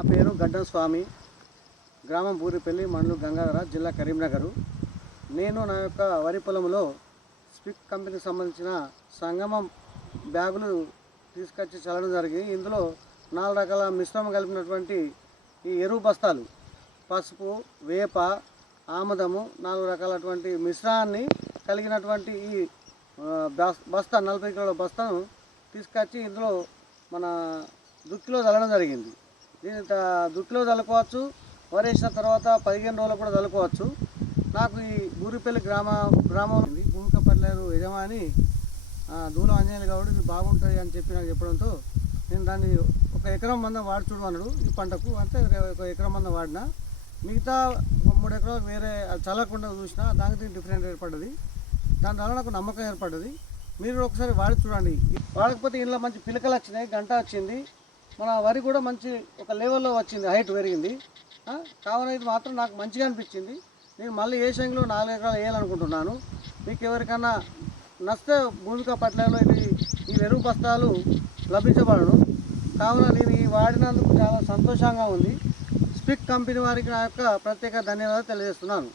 నా పేరు గడ్డం స్వామి, గ్రామం బూరిపల్లి, మండలం గంగాధర, జిల్లా కరీంనగర్. నేను నా యొక్క వరి పొలంలో స్పిక్ కంపెనీకి సంబంధించిన సంగమం బ్యాగులు తీసుకొచ్చి చల్లడం జరిగింది. ఇందులో 4 రకాల మిశ్రమం కలిపినటువంటి ఈ ఎరువు బస్తాలు, పసుపు, వేప, ఆముదము 4 రకాలటువంటి మిశ్రాన్ని కలిగినటువంటి ఈ బస్తా 40 కిలోల బస్తాను తీసుకొచ్చి ఇందులో మన దుక్కిలో చల్లడం జరిగింది. దీన్ని దుక్కిలో చల్లుకోవచ్చు, వరేసిన తర్వాత 15 రోజులు కూడా చల్లుకోవచ్చు. నాకు ఈ బూరిపల్లి గ్రామం భూమికపట్లేరు యజమాని దూల ఆంజనేయులు గౌడ్ ఇది బాగుంటుంది అని చెప్పి నాకు చెప్పడంతో నేను దాన్ని 1 ఎకరం మందం వాడి చూడమన్నాడు. ఈ పంటకు అంటే 1 ఎకరం మందం వాడినా, మిగతా 3 ఎకరాలు వేరే చల్లకుండా చూసినా దానికి డిఫరెంట్ ఏర్పడ్డది. దానివల్ల నాకు నమ్మకం ఏర్పడ్డది. మీరు ఒకసారి వాడి చూడండి. వాడకపోతే ఇంట్లో మంచి పిలకలు వచ్చినాయి, గంట వచ్చింది, మన వరి కూడా మంచి ఒక లెవెల్లో వచ్చింది, హైట్ పెరిగింది. కావున ఇది మాత్రం నాకు మంచిగా అనిపించింది. నేను మళ్ళీ ఏ శంగులో 4 ఎకరాలు వేయాలనుకుంటున్నాను. మీకు ఎవరికైనా నచ్చితే భూమిక పట్లలో ఈ ఎరువు బస్తాలు లభించబడను. కావున నేను ఈ వాడినందుకు చాలా సంతోషంగా ఉంది. స్పిక్ కంపెనీ వారికి నా యొక్క ప్రత్యేక ధన్యవాదాలు తెలియజేస్తున్నాను.